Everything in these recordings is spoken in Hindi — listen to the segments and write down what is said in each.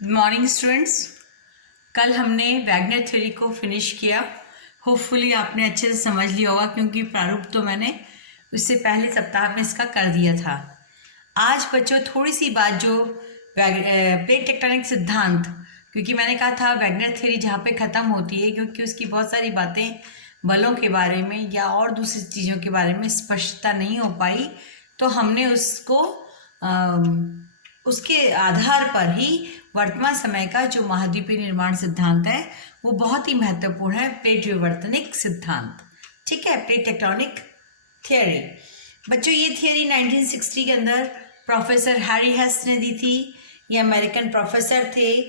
Good morning students. कल हमने वैगनर थ्योरी को फिनिश किया। होपफुली आपने अच्छे से समझ लिया होगा, क्योंकि प्रारूप तो मैंने उससे पहले सप्ताह में इसका कर दिया था। आज बच्चों थोड़ी सी बात जो प्लेट टेक्टोनिक सिद्धांत, क्योंकि मैंने कहा था वैगनर थ्योरी जहाँ पे ख़त्म होती है, क्योंकि उसकी बहुत सारी बातें बलों के बारे में या और दूसरी चीज़ों के बारे में स्पष्टता नहीं हो पाई, तो हमने उसको उसके आधार पर ही वर्तमान समय का जो महाद्वीपीय निर्माण सिद्धांत है वो बहुत ही महत्वपूर्ण है, प्लेट विवर्तनिक सिद्धांत। ठीक है, प्लेट टेक्टोनिक थियरी। बच्चों ये थियरी 1960 के अंदर प्रोफेसर हैरी हेस्ट ने दी थी। ये अमेरिकन प्रोफेसर थे,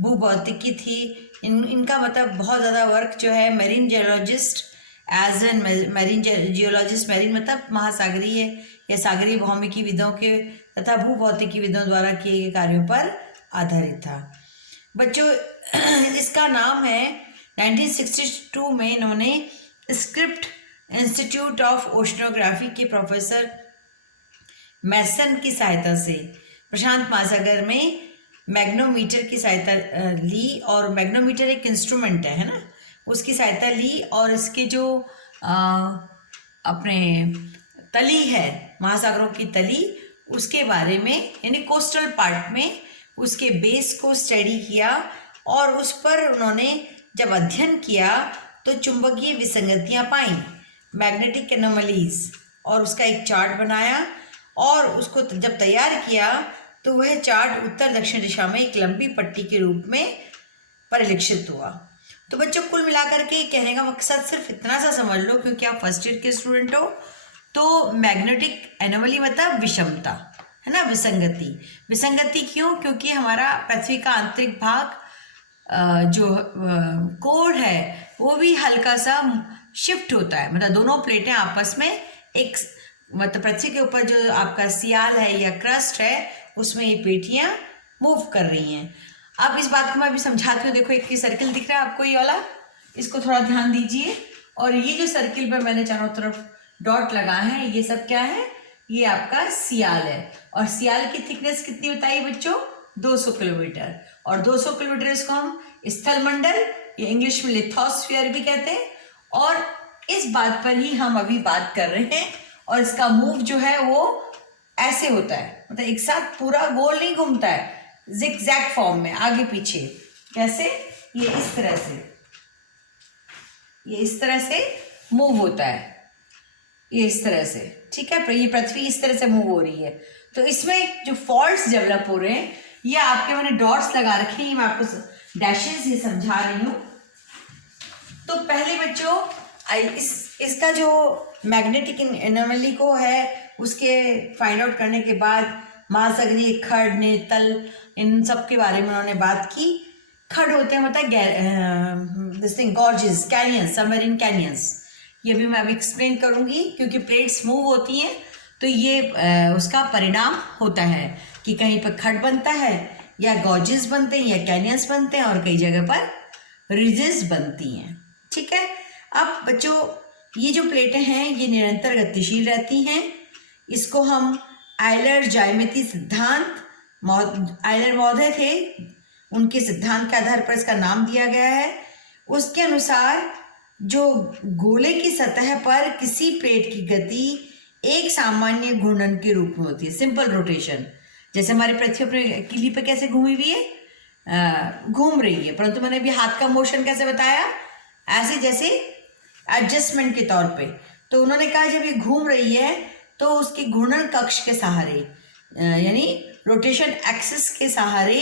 भूभौतिकी थी। इनका मतलब बहुत ज़्यादा वर्क जो है marine geologist as an marine geologist, marine मतलब महासागरीय या सागरीय भौमिकी विदों के तथा भूभौतिकी विदों द्वारा किए गए कार्यों पर आधारित था। बच्चों इसका नाम है 1962 में इन्होंने स्क्रिप्ट इंस्टीट्यूट ऑफ ओशनोग्राफी के प्रोफेसर मैसन की सहायता से प्रशांत महासागर में मैग्नोमीटर की सहायता ली। और मैग्नोमीटर एक इंस्ट्रूमेंट है ना, उसकी सहायता ली और इसके जो अपने तली है, महासागरों की तली, उसके बारे में यानी कोस्टल पार्ट में उसके बेस को स्टडी किया। और उस पर उन्होंने जब अध्ययन किया तो चुंबकीय विसंगतियां पाई, मैग्नेटिक एनोमलीज, और उसका एक चार्ट बनाया। और उसको जब तैयार किया तो वह चार्ट उत्तर दक्षिण दिशा में एक लंबी पट्टी के रूप में परिलक्षित हुआ। तो बच्चों कुल मिलाकर के कहने का मकसद सिर्फ इतना सा समझ लो, क्योंकि आप फर्स्ट ईयर के स्टूडेंट हो, तो मैग्नेटिक एनोमली मतलब विषमता है ना, विसंगति। विसंगति क्यों? क्योंकि हमारा पृथ्वी का आंतरिक भाग जो कोर है वो भी हल्का सा शिफ्ट होता है, मतलब दोनों प्लेटें आपस में एक, मतलब पृथ्वी के ऊपर जो आपका सियाल है या क्रस्ट है उसमें ये पेटियां मूव कर रही हैं। अब इस बात को मैं अभी समझाती हूँ। देखो एक सर्किल दिख रहा है आपको, ये वाला, इसको थोड़ा ध्यान दीजिए। और ये जो सर्किल पे मैंने चारों तरफ डॉट लगाए हैं, ये सब क्या है? ये आपका सियाल है। और सियाल की थिकनेस कितनी बताई बच्चों? 200 किलोमीटर। और 200 किलोमीटर इसको हम स्थल मंडल या इंग्लिश में लिथोस्फीयर भी कहते हैं। और इस बात पर ही हम अभी बात कर रहे हैं। और इसका मूव जो है वो ऐसे होता है, मतलब एक साथ पूरा गोल नहीं घूमता है, जिगजैग फॉर्म में, आगे पीछे। कैसे? ये इस तरह से, ये इस तरह से मूव होता है, ये इस तरह से। ठीक है, ये पृथ्वी इस तरह से मूव हो रही है। तो इसमें जो फॉल्ट्स डेवलप हो रहे हैं, ये आपके मैंने डॉट्स लगा रखे हैं, मैं आपको डैशेस ये समझा रही हूँ। तो पहले बच्चों इसका जो मैग्नेटिक एनोमली को है उसके फाइंड आउट करने के बाद महासागरीय खड़, नेतल, इन सब के बारे में उन्होंने बात की। खड़ होते हैं मतलब this thing gorges, canyons, submarine canyons. ये भी मैं अभी एक्सप्लेन करूंगी, क्योंकि प्लेट्स मूव होती हैं तो ये उसका परिणाम होता है कि कहीं पर खड़ बनता है या गॉर्जेस बनते हैं या कैनियंस बनते हैं, और कई जगह पर रिजेस बनती हैं। ठीक है, अब बच्चों ये जो प्लेटें हैं ये निरंतर गतिशील रहती हैं। इसको हम आयलर ज्यामिति सिद्धांत, आयलर महोदय थे, उनके सिद्धांत के आधार पर इसका नाम दिया गया है। उसके अनुसार जो गोले की सतह पर किसी प्लेट की गति एक सामान्य घूर्णन के रूप में होती है, सिंपल रोटेशन। जैसे हमारी पृथ्वी अपने किली पे कैसे घूमी हुई है, घूम रही है, परंतु मैंने अभी हाथ का मोशन कैसे बताया, ऐसे जैसे एडजस्टमेंट के तौर पे। तो उन्होंने कहा जब ये घूम रही है तो उसकी घूर्णन कक्ष के सहारे, यानी रोटेशन एक्सिस के सहारे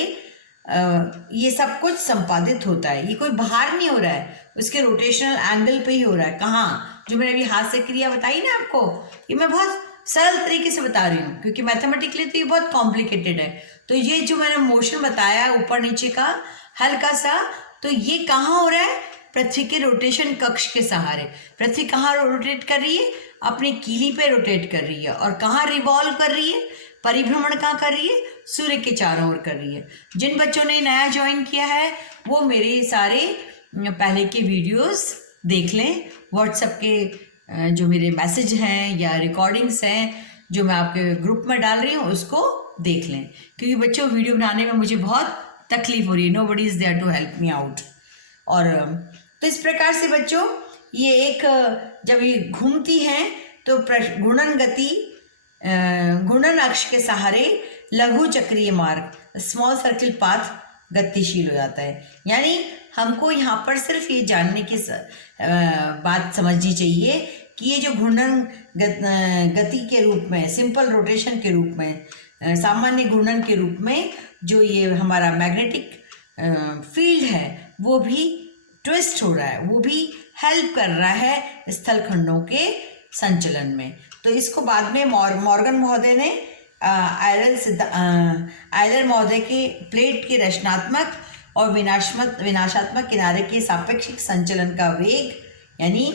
ये सब कुछ संपादित होता है। ये कोई बाहर नहीं हो रहा है, उसके रोटेशनल एंगल पे ही हो रहा है। कहाँ? जो मैंने अभी हाथ से क्रिया बताई ना आपको, ये मैं बहुत सरल तरीके से बता रही हूँ, क्योंकि मैथमेटिकली तो ये बहुत कॉम्प्लिकेटेड है। तो ये जो मैंने मोशन बताया ऊपर नीचे का हल्का सा, तो ये कहाँ हो रहा है? पृथ्वी के रोटेशन कक्ष के सहारे। पृथ्वी कहाँ रोटेट कर रही है? अपनी कीली पे रोटेट कर रही है। और कहाँ रिवॉल्व कर रही है? परिभ्रमण कहाँ कर रही है? सूर्य के चारों ओर कर रही है। जिन बच्चों ने नया ज्वाइन किया है वो मेरे सारे पहले के वीडियोस देख लें। व्हाट्सएप के जो मेरे मैसेज हैं या रिकॉर्डिंग्स हैं जो मैं आपके ग्रुप में डाल रही हूँ उसको देख लें, क्योंकि बच्चों वीडियो बनाने में मुझे बहुत तकलीफ हो रही है, nobody is there to help me out. और तो इस प्रकार से बच्चों ये एक जब ये घूमती हैं तो घूर्णन गति घूर्णन अक्ष के सहारे लघु चक्रीय मार्ग स्मॉल सर्किल पाथ गतिशील हो जाता है। यानी हमको यहाँ पर सिर्फ ये जानने की बात समझनी चाहिए कि ये जो घूर्णन गति के रूप में, सिंपल रोटेशन के रूप में, सामान्य घूर्णन के रूप में जो ये हमारा मैग्नेटिक फील्ड है वो भी ट्विस्ट हो रहा है, वो भी हेल्प कर रहा है स्थलखंडों के संचलन में। तो इसको बाद में मॉर्गन महोदय ने आयलर महोदय के प्लेट के रचनात्मक और विनाशात्मक किनारे के सापेक्षिक संचलन का वेग यानी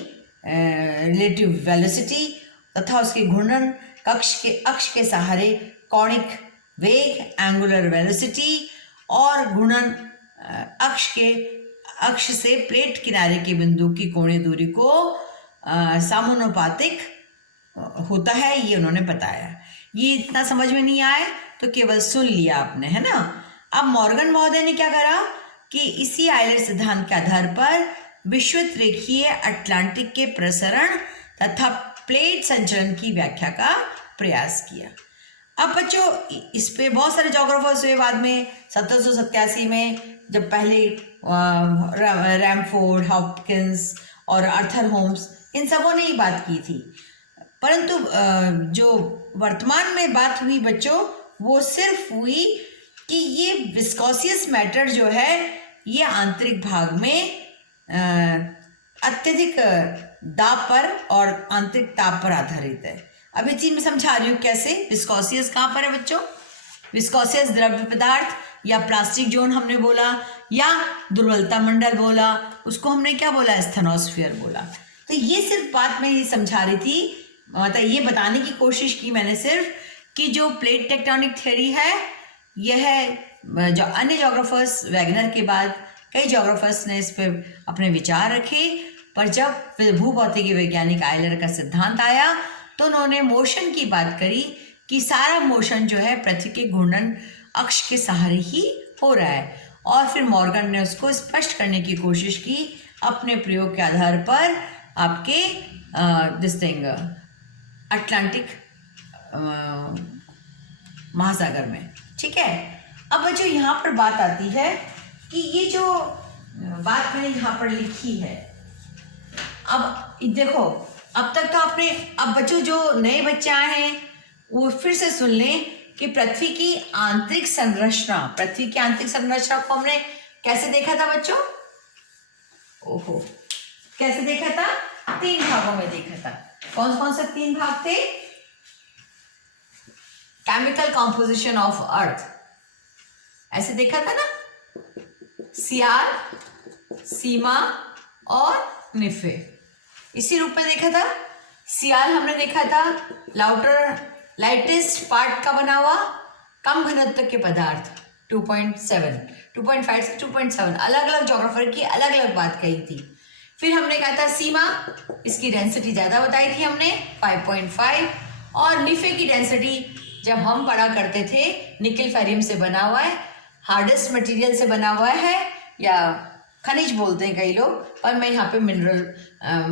रिलेटिव वेलोसिटी तथा उसके घूर्णन कक्ष के अक्ष के सहारे कौणिक वेग एंगुलर वेलोसिटी और घूर्णन अक्ष से प्लेट किनारे के बिंदु की कोणीय दूरी को समानुपातिक होता है, ये उन्होंने बताया। ये इतना समझ में नहीं आए तो केवल सुन लिया आपने, है ना। अब मॉर्गन महोदय ने क्या करा कि इसी आयलर सिद्धांत के आधार पर विषुवत रेखीय अटलांटिक के प्रसरण तथा प्लेट संचलन की व्याख्या का प्रयास किया। अब बच्चों इस पे बहुत सारे जोग्राफर्स हुए बाद में 1787 में, जब पहले रैमफोर्ड, हॉपकिंस और आर्थर होम्स इन सबों ने ही बात की थी। परंतु जो वर्तमान में बात हुई बच्चों वो सिर्फ हुई कि ये विस्कोसियस मैटर जो है ये आंतरिक भाग में अत्यधिक दाब पर और आंतरिक ताप पर आधारित है। अब इस चीज में समझा रही हूँ कैसे। विस्कोसियस कहाँ पर है बच्चों? विस्कोसियस द्रव्य पदार्थ या प्लास्टिक जोन हमने बोला या दुर्बलता मंडल बोला, उसको हमने क्या बोला? स्थेनोस्फीयर बोला। तो ये सिर्फ बात मैं ये समझा रही थी, मतलब ये बताने की कोशिश की मैंने सिर्फ कि जो प्लेट टेक्टोनिक थ्योरी है यह जो अन्य जोग्राफर्स वैगनर के बाद कई जोग्राफर्स ने इस पर अपने विचार रखे, पर जब भूभौतिकी वैज्ञानिक आयलर का सिद्धांत आया तो उन्होंने मोशन की बात करी कि सारा मोशन जो है पृथ्वी के घूर्णन अक्ष के सहारे ही हो रहा है। और फिर मॉर्गन ने उसको स्पष्ट करने की कोशिश की अपने प्रयोग के आधार पर आपके दिस थिंग अटलांटिक महासागर में। ठीक है। अब बच्चों यहाँ पर बात आती है कि ये जो बात मैंने यहाँ पर लिखी है, अब देखो अब तक तो आपने, अब बच्चों जो नए बच्चे आए हैं वो फिर से सुन लें कि पृथ्वी की आंतरिक संरचना को हमने कैसे देखा था बच्चों? ओहो, कैसे देखा था? 3 भागों में देखा था। कौन कौन से 3 भाग थे? केमिकल कॉम्पोजिशन ऑफ अर्थ, ऐसे देखा था ना, सियाल, सीमा और निफे, इसी रूप में देखा था। सियाल हमने देखा था लाइटेस्ट पार्ट का बना हुआ कम घनत्व के पदार्थ 2.5 से 2.7, अलग अलग जोग्राफर की अलग अलग बात कही थी। फिर हमने कहा था सीमा, इसकी डेंसिटी ज़्यादा बताई थी हमने 5.5, और निफे की डेंसिटी जब हम पढ़ा करते थे निकल फेरियम से बना हुआ है, हार्डेस्ट मटेरियल से बना हुआ है, या खनिज बोलते हैं कई लोग, और मैं यहाँ पे मिनरल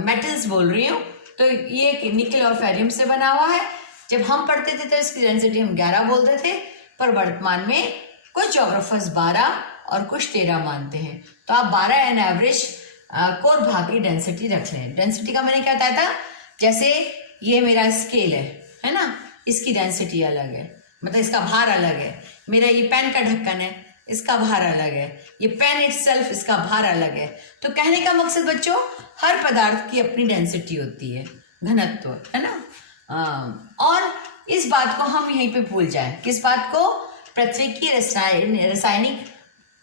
मेटल्स बोल रही हूँ। तो ये निकल और फेरियम से बना हुआ है। जब हम पढ़ते थे तो इसकी डेंसिटी हम 11 बोलते थे, पर वर्तमान में कुछ जोग्राफर्स 12 और कुछ 13 मानते हैं। तो आप 12 एन एवरेज कोर भाग की डेंसिटी रख लें। डेंसिटी का मैंने क्या बताया था, जैसे ये मेरा स्केल है ना, इसकी डेंसिटी अलग है, मतलब इसका भार अलग है। मेरा ये पेन का ढक्कन है, इसका भार अलग है। ये पेन इटसेल्फ, इसका भार अलग है। तो कहने का मकसद बच्चों, हर पदार्थ की अपनी डेंसिटी होती है, घनत्व, है ना। और इस बात को हम यहीं पे भूल जाएं। किस बात को?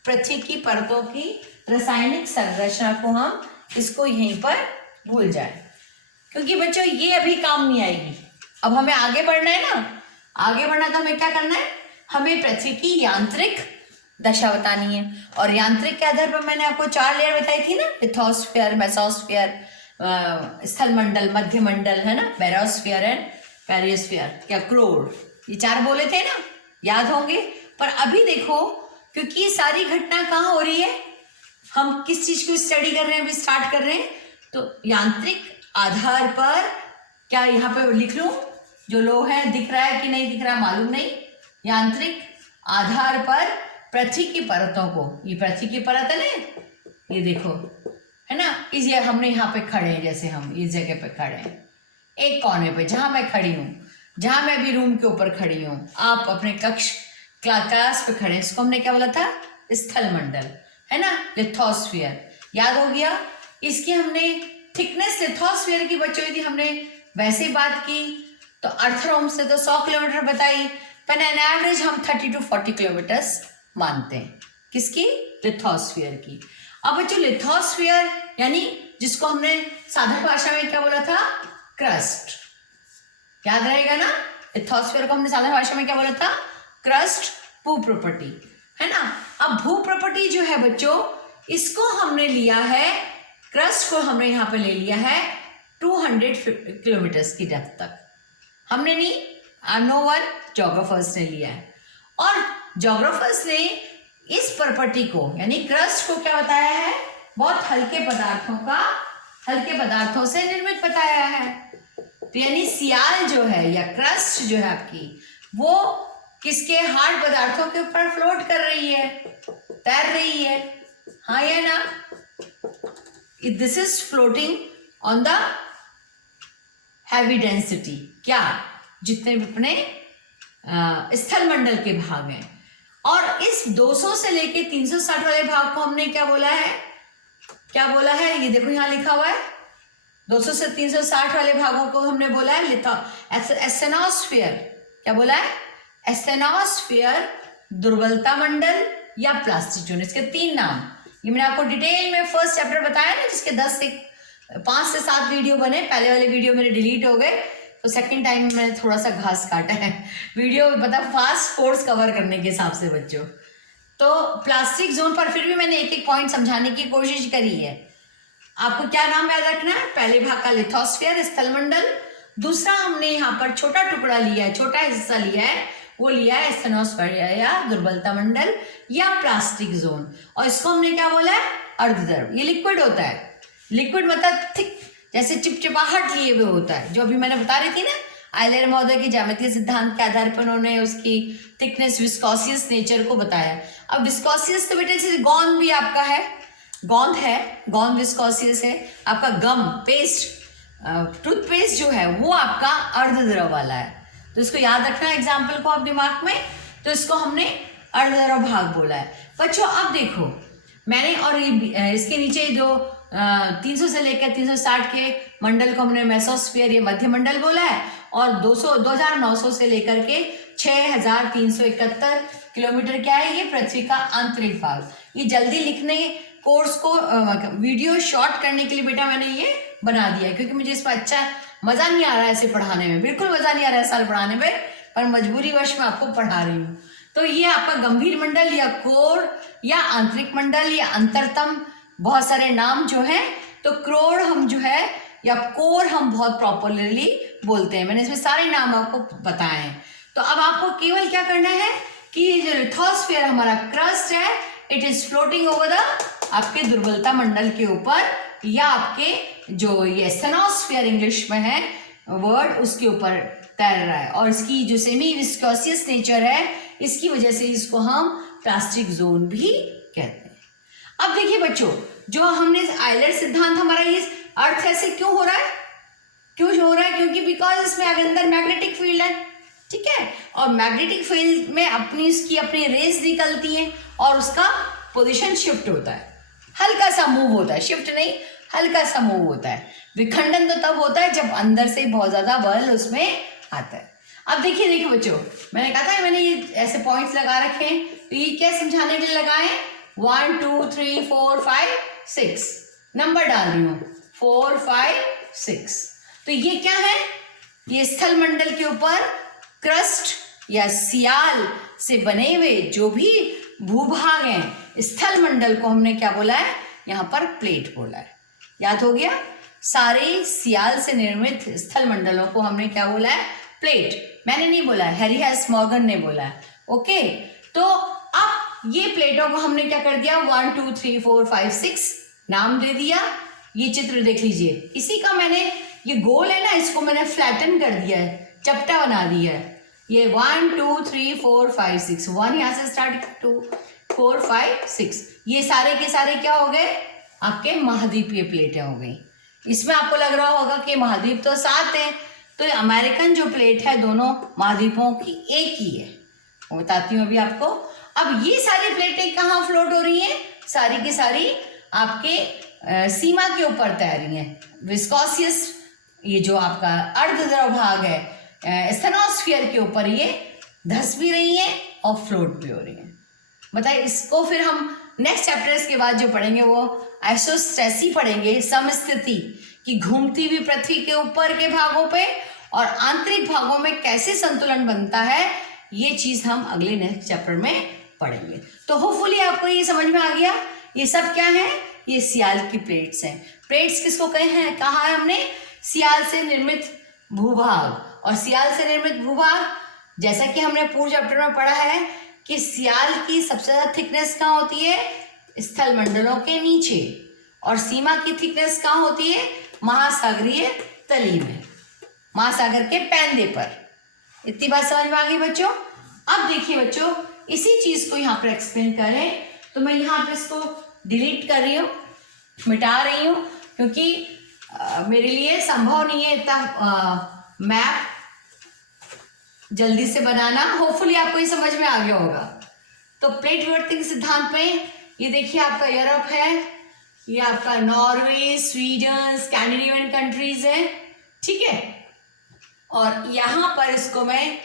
पृथ्वी की परतों की रासायनिक संरचना को हम इसको यहीं पर भूल जाएं, क्योंकि बच्चों ये अभी काम नहीं आएगी। अब हमें आगे बढ़ना है ना, आगे बढ़ना तो हमें क्या करना है, हमें पृथ्वी की यांत्रिक दशा बतानी है। और यांत्रिक के आधार पर मैंने आपको 4 लेयर बताई थी ना, लिथोस्फीयर, मेसोस्फीयर, स्थल मंडल, मध्य मंडल, है ना, बैरोस्फीयर एंड पेरियोस्फीयर या क्रोड, ये 4 बोले थे ना, याद होंगे। पर अभी देखो क्योंकि ये सारी घटना कहाँ हो रही है, हम किस चीज को स्टडी कर रहे हैं, अभी स्टार्ट कर रहे हैं, तो यांत्रिक आधार पर, क्या यहाँ पे लिख लूं, जो लो है दिख रहा है कि नहीं दिख रहा है मालूम नहीं, यांत्रिक आधार पर पृथ्वी की परतों को, ये पृथ्वी की परत है ना, ये देखो है ना, इस ये हमने यहाँ पे खड़े हैं, जैसे हम इस जगह पे खड़े हैं एक कोने पे, जहां मैं खड़ी हूँ, जहां मैं भी रूम के ऊपर खड़ी हूँ, आप अपने कक्ष क्लास पे खड़े हैं, इसको हमने क्या बोला था, स्थल मंडल, है ना, लिथोस्फीयर, याद हो गया। इसकी हमने थिकनेस लिथोस्फीयर की बची हुई थी, हमने वैसे ही बात की, तो अर्थरोम से तो 100 किलोमीटर बताई, पर एन एवरेज हम 30 to 40 किलोमीटर्स मानते हैं, किसकी, लिथोस्फीयर की। अब बच्चों लिथोस्फीयर यानी जिसको हमने साधारण भाषा में क्या बोला था, क्रस्ट, याद रहेगा ना, लिथोस्फीयर को हमने साधारण भाषा में क्या बोला था, क्रस्ट, भू प्रॉपर्टी, है ना। अब भू प्रॉपर्टी जो है बच्चों, इसको हमने लिया है, क्रस्ट को हमने यहाँ पे ले लिया है 200 किलोमीटर्स की डेप्थ तक, हमने नहीं, आई नो वन, जोग्राफर्स ने लिया है, और जोग्राफर्स ने इस प्रॉपर्टी को यानी क्रस्ट को क्या बताया है, बहुत हल्के पदार्थों से निर्मित बताया है। तो यानी सियाल जो है या क्रस्ट जो है आपकी, वो किसके, हार्ड पदार्थों के ऊपर फ्लोट कर रही है, तैर रही है, हाँ या ना, this is floating on the heavy density, क्या, जितने भी अपने स्थल मंडल के भाग हैं, और इस 200 से लेके 360 वाले भाग को हमने क्या बोला है, ये देखो यहाँ लिखा हुआ है, 200 से 360 वाले भागों को हमने बोला है एस्थेनोस्फीयर, क्या बोला है, एस्थेनोस्फीयर, दुर्बलता मंडल या प्लास्टिक जोन, इसके 3 नाम, ये मैंने आपको डिटेल में फर्स्ट चैप्टर बताया ना, जिसके 5 से 7 वीडियो बने, पहले वाले वीडियो मेरे डिलीट हो गए, तो सेकंड टाइम मैंने थोड़ा सा घास काटा है वीडियो, मतलब फास्ट कोर्स कवर करने के हिसाब से बच्चों। तो प्लास्टिक जोन पर फिर भी मैंने एक पॉइंट समझाने की कोशिश करी है। आपको क्या नाम याद रखना है, पहले भाग का लिथोस्फीयर, स्थल मंडल, दूसरा हमने यहाँ पर छोटा टुकड़ा लिया है, छोटा हिस्सा लिया है, वो लिया है एस्थेनोस्फीयर या दुर्बलता मंडल या प्लास्टिक जोन, और इसको हमने क्या बोला है, अर्धद्रव। ये लिक्विड होता है, लिक्विड मतलब थिक, जैसे चिपचिपाहट लिए हुए होता है, जो अभी मैंने बता रही थी ना, आयलर महोदय के ज्यामितीय सिद्धांत के आधार पर उन्होंने उसकी थिकनेस, विस्कोसियस नेचर को बताया। अब विस्कोसियस तो बेटे जैसे गोंद भी आपका है, गोंद विस्कोसियस है, आपका गम, पेस्ट, टूथपेस्ट जो है वो आपका अर्धद्रव वाला है, तो इसको याद रखना एग्जाम्पल को आप दिमाग में, तो इसको हमने अर्धद्रव भाग बोला है। बच्चों अब देखो मैंने, और इसके नीचे जो 300 से लेकर 360 के मंडल को हमने मेसोस्फीयर या मध्य मंडल बोला है, और 2900 से लेकर के 6371 किलोमीटर क्या है, ये पृथ्वी का आंतरिक भाग। ये जल्दी लिखने कोर्स को वीडियो शॉर्ट करने के लिए बेटा मैंने ये बना दिया है, क्योंकि मुझे इसमें अच्छा मजा नहीं आ रहा है ऐसे पढ़ाने में, बिल्कुल मजा नहीं आ रहा है साल पढ़ाने में, पर मजबूरी वश मैं आपको पढ़ा रही हूँ। तो ये आपका गंभीर मंडल या कोर या आंतरिक मंडल या अंतरतम, बहुत सारे नाम जो है, तो क्रोड़ हम जो है या कोर हम बहुत प्रॉपरली बोलते हैं, मैंने इसमें सारे नाम आपको बताए हैं। तो अब आपको केवल क्या करना है कि ये जो लिथोस्फीयर हमारा क्रस्ट है, it is floating over the आपके दुर्बलता मंडल के ऊपर, या आपके जो ये एस्थेनोस्फीयर इंग्लिश में है वर्ड, उसके ऊपर तैर रहा है, और इसकी जो सेमी विस्कोसियस नेचर है, इसकी वजह से इसको हम प्लास्टिक जोन भी कहते हैं। अब देखिए बच्चों, जो हमने आयलर सिद्धांत, हमारा ये अर्थ ऐसे क्यों हो रहा है, क्योंकि बिकॉज इसमें अंदर मैग्नेटिक फील्ड है, ठीक है, और मैग्नेटिक फील्ड में अपनी रेस निकलती हैं, और उसका पोजीशन शिफ्ट होता है, हल्का सा मूव होता है, शिफ्ट नहीं, हल्का सा मूव होता है। विखंडन तो तब होता है जब अंदर से बहुत ज्यादा बल उसमें आता है। अब देखिए बच्चों, मैंने कहा था मैंने ये ऐसे पॉइंट्स लगा रखे हैं, तो ये क्या समझाने के लिए लगाए, 1 2 3 4 5 6 नंबर डाल रही हूँ, 4 5 6। तो ये क्या है, ये स्थल मंडल के ऊपर क्रस्ट या सियाल से बने हुए जो भी भूभाग हैं, स्थल मंडल को हमने क्या बोला है, यहाँ पर प्लेट बोला है, याद हो गया। सारे सियाल से निर्मित स्थल मंडलों को हमने क्या बोला है, प्लेट। मैंने नहीं बोला, हैरी हैस मॉर्गन ने बोला है। ओके, तो अब अब ये प्लेटों को हमने क्या कर दिया, 1 2 3 4 5 6 नाम दे दिया। ये चित्र देख लीजिए, इसी का मैंने ये गोल है ना, इसको मैंने फ्लैटन कर दिया है, चपटा बना दिया है। ये 1 2 3 4 5 6, 1 यहाँ से स्टार्ट, 2 4 5 6, ये सारे के सारे क्या हो गए, आपके महाद्वीपीय प्लेटें हो गई। इसमें आपको लग रहा होगा कि महाद्वीप तो 7 है, तो ये अमेरिकन जो प्लेट है दोनों महाद्वीपों की एक ही है, मैं बताती हूँ अभी आपको। अब ये सारी प्लेटें कहाँ फ्लोट हो रही हैं, सारी की सारी आपके सीमा के ऊपर तैर रही हैं। विस्कोसियस, ये जो आपका अर्धद्रव भाग है स्टेनोस्फीयर के ऊपर ये धस भी रही हैं और फ्लोट भी हो रही हैं। बताइए, इसको फिर हम नेक्स्ट चैप्टर्स के बाद जो पढ़ेंगे वो आइसोस्टेसी पढ़ेंगे, समस्थिति कि घूमती हुई पृथ्वी के ऊपर के भागों पे और आंतरिक भागों में कैसे संतुलन बनता है, ये चीज हम अगले नेक्स्ट चैप्टर में पढ़ेंगे। तो होपफुली आपको ये समझ में आ गया। ये सब क्या है, ये सियाल की प्लेट्स हैं। प्लेट्स किसको कहे हैं, कहा है हमने, सियाल से निर्मित भूभाग। और सियाल से निर्मित भूभाग, जैसा कि हमने पूर्व चैप्टर में पढ़ा है कि सियाल की सबसे ज्यादा थिकनेस कहाँ होती है, स्थल मंडलों के नीचे, और सीमा की थिकनेस कहाँ होती है, महासागरीय तली में, महासागर के पैंदे पर। इतनी बात समझ में आ गई बच्चों। अब देखिए बच्चों, इसी चीज को यहाँ पर एक्सप्लेन करें तो मैं यहाँ पे इसको डिलीट कर रही हूँ, मिटा रही हूँ, क्योंकि मेरे लिए संभव नहीं है इतना मैप जल्दी से बनाना। होपफुली आपको ये समझ में आ गया होगा। तो प्लेट विवर्तन के सिद्धांत में ये देखिए आपका यूरोप है, ये आपका नॉर्वे, स्वीडन, स्कैंडिनेवियन कंट्रीज है, ठीक है। और यहाँ पर इसको मैं,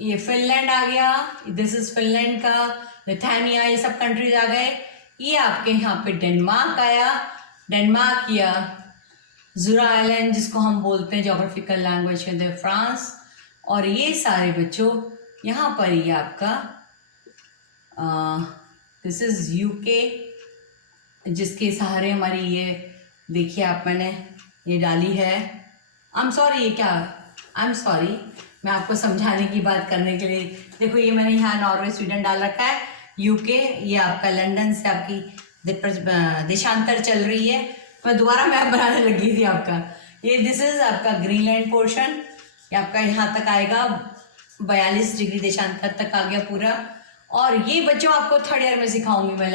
ये फिनलैंड आ गया, दिस इज फिनलैंड का, लिथुआनिया, ये सब कंट्रीज आ गए। ये आपके यहाँ पे डेनमार्क आया, डेनमार्क या जुरा आइलैंड जिसको हम बोलते हैं जोग्राफिकल लैंग्वेज में, फ्रांस। और ये सारे बच्चों यहाँ पर ये आपका दिस इज यूके, जिसके सहारे हमारी ये देखिए आप, मैंने ये डाली है। आई एम सॉरी, ये क्या, आई एम सॉरी, मैं आपको समझाने की बात करने के लिए, देखो ये मैंने यहाँ नॉर्वे स्वीडन डाल रखा है, यूके, ये आपका लंदन से आपकी देशांतर चल रही है। मैं दोबारा मैप बनाने लगी थी आपका। ये दिस इज आपका ग्रीनलैंड पोर्शन, ये आपका यहाँ तक आएगा, 42 डिग्री देशांतर तक आ गया पूरा। और ये बच्चों आपको थर्ड ईयर में सिखाऊंगी मैं,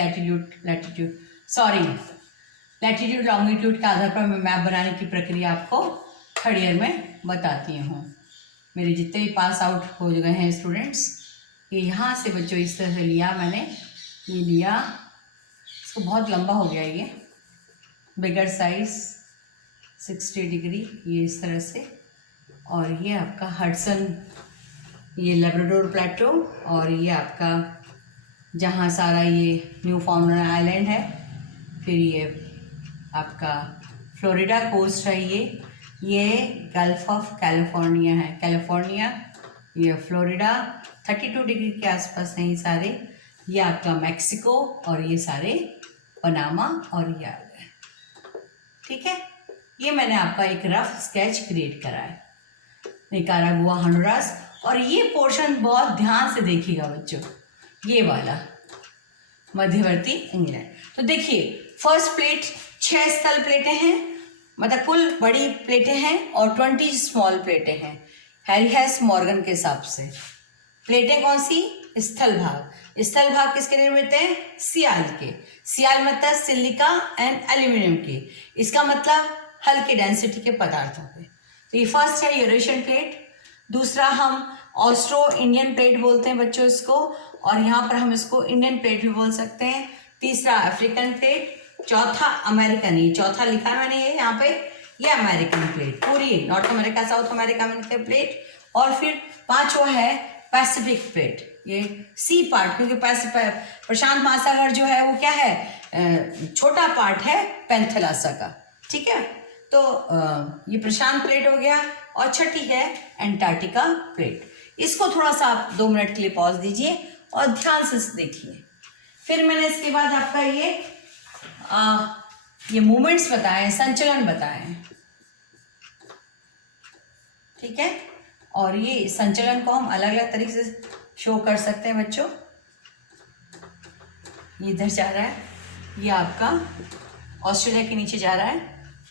लैटिट्यूड लॉन्गिट्यूड के आधार पर मैं मैप बनाने की प्रक्रिया आपको थर्ड ईयर में बताती हूँ। मेरे जितने भी पास आउट हो गए हैं स्टूडेंट्स, ये यहाँ से बच्चों इस तरह से लिया मैंने, ये लिया, इसको बहुत लंबा हो गया ये, बिगर साइज 60 डिग्री, ये इस तरह से। और ये आपका हडसन, ये लेब्राडोर प्लेटो, और ये आपका जहाँ सारा ये न्यू फाउंडलैंड आइलैंड है, फिर ये आपका फ्लोरिडा कोस्ट है, ये गल्फ ऑफ कैलिफोर्निया है, कैलिफोर्निया, ये फ्लोरिडा 32 डिग्री के आसपास हैं ये सारे, ये आपका मैक्सिको, और ये सारे पनामा, और ये आ गए, ठीक है। ये मैंने आपका एक रफ स्केच क्रिएट करा है, निकारागुआ, हंडुरास। और ये पोर्शन बहुत ध्यान से देखिएगा बच्चों, ये वाला मध्यवर्ती इंग्लैंड। तो देखिए, फर्स्ट प्लेट 6 स्थल प्लेटें हैं, मतलब कुल बड़ी प्लेटें हैं, और 20 स्मॉल प्लेटें हैं हैरी हैस मॉर्गन के हिसाब से। प्लेटें कौन सी, स्थल भाग। स्थल भाग किसके निर्मित हैं, सियाल के। सियाल मतलब सिलिका एंड एल्यूमिनियम के, इसका मतलब हल्के डेंसिटी के पदार्थों के। तो ये फर्स्ट है यूरेशियन प्लेट। दूसरा हम ऑस्ट्रो इंडियन प्लेट बोलते हैं बच्चों इसको, और यहाँ पर हम इसको इंडियन प्लेट भी बोल सकते हैं। तीसरा अफ्रीकन प्लेट, चौथा अमेरिकन, ये चौथा लिखा है मैंने ये यहाँ पे, ये अमेरिकन प्लेट, पूरी नॉर्थ अमेरिका साउथ अमेरिका में के प्लेट। और फिर पांचवा है पैसिफिक प्लेट, ये सी पार्ट, क्योंकि प्रशांत महासागर जो है वो क्या है, छोटा पार्ट है पेंथेलासा का, ठीक है। तो ये प्रशांत प्लेट हो गया। और छठी है एंटार्क्टिका प्लेट। इसको थोड़ा सा आप 2 मिनट के लिए पॉज दीजिए और ध्यान से देखिए। फिर मैंने इसके बाद आपका ये मूवमेंट्स बताए, संचलन बताए, ठीक है। और ये संचलन को हम अलग अलग तरीके से शो कर सकते हैं बच्चों। ये इधर जा रहा है, ये आपका ऑस्ट्रेलिया के नीचे जा रहा है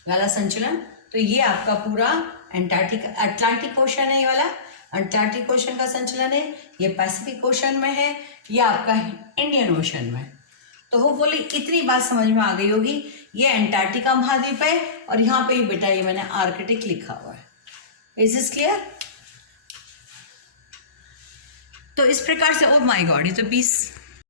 वाला संचलन। तो ये आपका पूरा अटलांटिक ओशन है, ये वाला अटलांटिक ओशन का संचलन है। ये पैसिफिक ओशन में है, ये आपका इंडियन ओशन में। तो होपफुली इतनी बात समझ में आ गई होगी। ये अंटार्कटिका महाद्वीप है और यहाँ पे बेटा ये मैंने आर्कटिक लिखा हुआ है। Is this clear? तो इस प्रकार से, ओ माय गॉड, ये तो 20